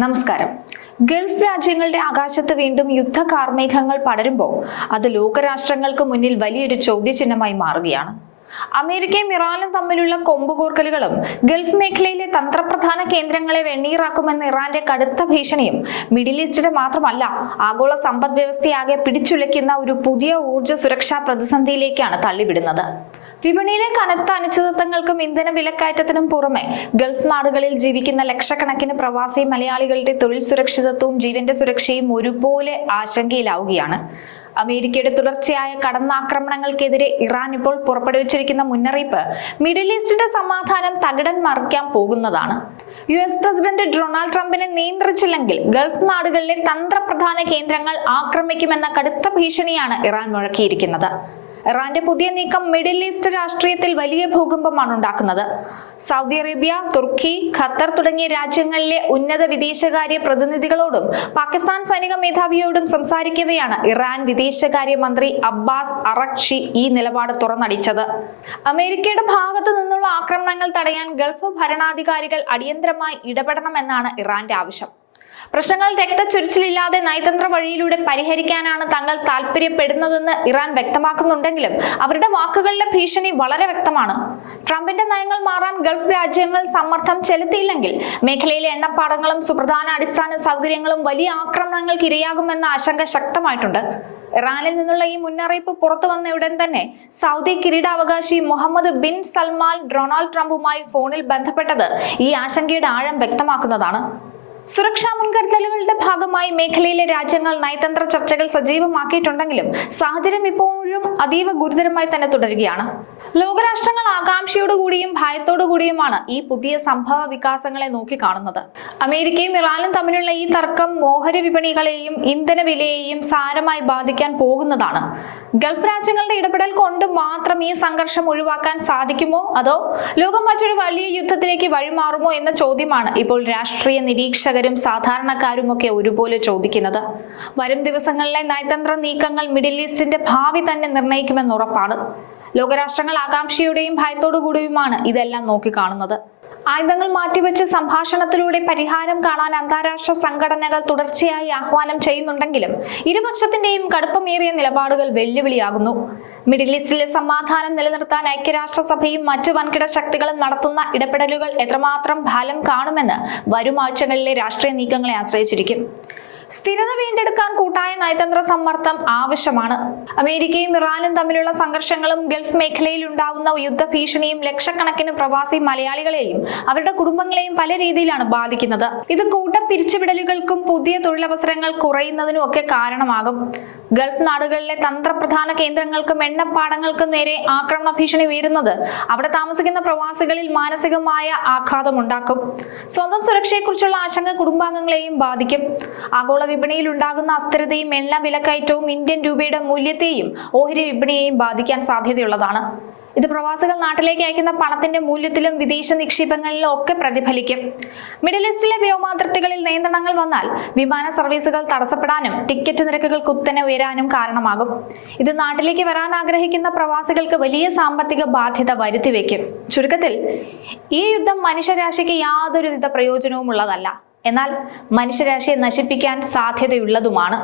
നമസ്കാരം. ഗൾഫ് രാജ്യങ്ങളുടെ ആകാശത്ത് വീണ്ടും യുദ്ധ കാർമേഘങ്ങൾ പടരുമ്പോൾ അത് ലോകരാഷ്ട്രങ്ങൾക്ക് മുന്നിൽ വലിയൊരു ചോദ്യചിഹ്നമായി മാറുകയാണ്. അമേരിക്കയും ഇറാനും തമ്മിലുള്ള കൊമ്പുകോർക്കലുകളും ഗൾഫ് മേഖലയിലെ തന്ത്രപ്രധാന കേന്ദ്രങ്ങളെ വെണ്ണീറാക്കുമെന്ന ഇറാന്റെ കടുത്ത ഭീഷണിയും മിഡിൽ ഈസ്റ്റിനെ മാത്രമല്ല ആഗോള സമ്പദ് വ്യവസ്ഥയാകെ പിടിച്ചുലയ്ക്കുന്ന ഒരു പുതിയ ഊർജ്ജ സുരക്ഷാ പ്രതിസന്ധിയിലേക്കാണ് തള്ളിവിടുന്നത്. വിപണിയിലെ കനത്ത അനിശ്ചിതത്വങ്ങൾക്കും ഇന്ധന വിലക്കയറ്റത്തിനും പുറമെ ഗൾഫ് നാടുകളിൽ ജീവിക്കുന്ന ലക്ഷക്കണക്കിന് പ്രവാസി മലയാളികളുടെ തൊഴിൽ സുരക്ഷിതത്വവും ജീവന്റെ സുരക്ഷയും ഒരുപോലെ ആശങ്കയിലാവുകയാണ്. അമേരിക്കയുടെ തുടർച്ചയായ കടന്നാക്രമണങ്ങൾക്കെതിരെ ഇറാൻ ഇപ്പോൾ പുറപ്പെടുവിച്ചിരിക്കുന്ന മുന്നറിയിപ്പ് മിഡിൽ ഈസ്റ്റിന്റെ സമാധാനം തകിടം മറിക്കാൻ പോകുന്നതാണ്. US പ്രസിഡന്റ് ഡൊണാൾഡ് ട്രംപിനെ നിയന്ത്രിച്ചില്ലെങ്കിൽ ഗൾഫ് നാടുകളിലെ തന്ത്രപ്രധാന കേന്ദ്രങ്ങൾ ആക്രമിക്കുമെന്ന കടുത്ത ഭീഷണിയാണ് ഇറാൻ മുഴക്കിയിരിക്കുന്നത്. ഇറാന്റെ പുതിയ നീക്കം മിഡിൽ ഈസ്റ്റ് രാഷ്ട്രീയത്തിൽ വലിയ ഭൂകമ്പമാണ് ഉണ്ടാക്കുന്നത്. സൗദി അറേബ്യ, തുർക്കി, ഖത്തർ തുടങ്ങിയ രാജ്യങ്ങളിലെ ഉന്നത വിദേശകാര്യ പ്രതിനിധികളോടും പാകിസ്ഥാൻ സൈനിക മേധാവിയോടും സംസാരിക്കവെയാണ് ഇറാൻ വിദേശകാര്യ മന്ത്രി അബ്ബാസ് അറഖ്ചി ഈ നിലപാട് തുറന്നടിച്ചത്. അമേരിക്കയുടെ ഭാഗത്തു നിന്നുള്ള ആക്രമണങ്ങൾ തടയാൻ ഗൾഫ് ഭരണാധികാരികൾ അടിയന്തരമായി ഇടപെടണമെന്നാണ് ഇറാന്റെ ആവശ്യം. പ്രശ്നങ്ങൾ രക്തച്ചൊരിച്ചിലില്ലാതെ നയതന്ത്ര വഴിയിലൂടെ പരിഹരിക്കാനാണ് തങ്ങൾ താല്പര്യപ്പെടുന്നതെന്ന് ഇറാൻ വ്യക്തമാക്കുന്നുണ്ടെങ്കിലും അവരുടെ വാക്കുകളിലെ ഭീഷണി വളരെ വ്യക്തമാണ്. ട്രംപിന്റെ നയങ്ങൾ മാറാൻ ഗൾഫ് രാജ്യങ്ങൾ സമ്മർദ്ദം ചെലുത്തിയില്ലെങ്കിൽ മേഖലയിലെ എണ്ണപ്പാടങ്ങളും സുപ്രധാന അടിസ്ഥാന സൗകര്യങ്ങളും വലിയ ആക്രമണങ്ങൾക്ക് ഇരയാകുമെന്ന ആശങ്ക ശക്തമായിട്ടുണ്ട്. ഇറാനിൽ നിന്നുള്ള ഈ മുന്നറിയിപ്പ് പുറത്തു വന്ന ഉടൻ തന്നെ സൗദി കിരീടാവകാശി മുഹമ്മദ് ബിൻ സൽമാൻ ഡൊണാൾഡ് ട്രംപുമായി ഫോണിൽ ബന്ധപ്പെട്ടത് ഈ ആശങ്കയുടെ ആഴം വ്യക്തമാക്കുന്നതാണ്. സുരക്ഷാ മുൻകരുതലുകളുടെ ഭാഗമായി മേഖലയിലെ രാജ്യങ്ങൾ നയതന്ത്ര ചർച്ചകൾ സജീവമാക്കിയിട്ടുണ്ടെങ്കിലും സാഹചര്യം ഇപ്പോഴും അതീവ ഗുരുതരമായി തന്നെ തുടരുകയാണ്. ലോകരാഷ്ട്രങ്ങൾ ആകാംക്ഷയോടുകൂടിയും ഭയത്തോടുകൂടിയുമാണ് ഈ പുതിയ സംഭവ വികാസങ്ങളെ നോക്കിക്കാണുന്നത്. അമേരിക്കയും ഇറാനും തമ്മിലുള്ള ഈ തർക്കം ഓഹരി വിപണികളെയും ഇന്ധന വിലയെയും സാരമായി ബാധിക്കാൻ പോകുന്നതാണ്. ഗൾഫ് രാജ്യങ്ങളുടെ ഇടപെടൽ കൊണ്ട് മാത്രം ഈ സംഘർഷം ഒഴിവാക്കാൻ സാധിക്കുമോ, അതോ ലോകം മറ്റൊരു വലിയ യുദ്ധത്തിലേക്ക് വഴിമാറുമോ എന്ന ചോദ്യമാണ് ഇപ്പോൾ രാഷ്ട്രീയ നിരീക്ഷകരും സാധാരണക്കാരും ഒക്കെ ഒരുപോലെ ചോദിക്കുന്നത്. വരും ദിവസങ്ങളിലെ നയതന്ത്ര നീക്കങ്ങൾ മിഡിൽ ഈസ്റ്റിന്റെ ഭാവി തന്നെ നിർണ്ണയിക്കുമെന്ന് ഉറപ്പാണ്. ലോകരാഷ്ട്രങ്ങൾ ആകാംക്ഷയുടെയും ഭയത്തോടു കൂടിയുമാണ് ഇതെല്ലാം നോക്കിക്കാണുന്നത്. ആയുധങ്ങൾ മാറ്റിവെച്ച് സംഭാഷണത്തിലൂടെ പരിഹാരം കാണാൻ അന്താരാഷ്ട്ര സംഘടനകൾ തുടർച്ചയായി ആഹ്വാനം ചെയ്യുന്നുണ്ടെങ്കിലും ഇരുപക്ഷത്തിന്റെയും കടുപ്പമേറിയ നിലപാടുകൾ വെല്ലുവിളിയാകുന്നു. മിഡിൽ ഈസ്റ്റിലെ സമാധാനം നിലനിർത്താൻ ഐക്യരാഷ്ട്രസഭയും മറ്റു വൻകിട ശക്തികളും നടത്തുന്ന ഇടപെടലുകൾ എത്രമാത്രം ഫലം കാണുമെന്ന് വരും ആഴ്ചകളിലെ രാഷ്ട്രീയ നീക്കങ്ങളെ ആശ്രയിച്ചിരിക്കും. സ്ഥിരത വീണ്ടെടുക്കാൻ കൂട്ടായ നയതന്ത്ര സമ്മർദ്ദം ആവശ്യമാണ്. അമേരിക്കയും ഇറാനും തമ്മിലുള്ള സംഘർഷങ്ങളും ഗൾഫ് മേഖലയിൽ ഉണ്ടാവുന്ന യുദ്ധഭീഷണിയും ലക്ഷക്കണക്കിന് പ്രവാസി മലയാളികളെയും അവരുടെ കുടുംബങ്ങളെയും പല രീതിയിലാണ് ബാധിക്കുന്നത്. ഇത് കൂട്ടപ്പിരിച്ചുവിടലുകൾക്കും പുതിയ തൊഴിലവസരങ്ങൾ കുറയുന്നതിനും ഒക്കെ കാരണമാകും. ഗൾഫ് നാടുകളിലെ തന്ത്രപ്രധാന കേന്ദ്രങ്ങൾക്കും എണ്ണപ്പാടങ്ങൾക്കും നേരെ ആക്രമണ ഭീഷണി ഉയരുന്നത് അവിടെ താമസിക്കുന്ന പ്രവാസികളിൽ മാനസികമായ ആഘാതമുണ്ടാക്കും. സ്വന്തം സുരക്ഷയെക്കുറിച്ചുള്ള ആശങ്ക കുടുംബാംഗങ്ങളെയും ബാധിക്കും. ആഗോള വിപണിയിൽ ഉണ്ടാകുന്ന അസ്ഥിരതയും എണ്ണ വിലക്കയറ്റവും ഇന്ത്യൻ രൂപയുടെ മൂല്യത്തെയും ഓഹരി വിപണിയെയും ബാധിക്കാൻ സാധ്യതയുള്ളതാണ്. ഇത് പ്രവാസികൾ നാട്ടിലേക്ക് അയക്കുന്ന പണത്തിന്റെ മൂല്യത്തിലും വിദേശ നിക്ഷേപങ്ങളിലും ഒക്കെ പ്രതിഫലിക്കും. മിഡിൽ ഈസ്റ്റിലെ വ്യോമാതിർത്തികളിൽ നിയന്ത്രണങ്ങൾ വന്നാൽ വിമാന സർവീസുകൾ തടസ്സപ്പെടാനും ടിക്കറ്റ് നിരക്കുകൾ കുത്തനെ ഉയരാനും കാരണമാകും. ഇത് നാട്ടിലേക്ക് വരാൻ ആഗ്രഹിക്കുന്ന പ്രവാസികൾക്ക് വലിയ സാമ്പത്തിക ബാധ്യത വരുത്തിവെക്കും. ചുരുക്കത്തിൽ ഈ യുദ്ധം മനുഷ്യരാശിക്ക് യാതൊരുവിധ പ്രയോജനവും ഉള്ളതല്ല, എന്നാൽ മനുഷ്യരാശിയെ നശിപ്പിക്കാൻ സാധ്യതയുള്ളതുമാണ്.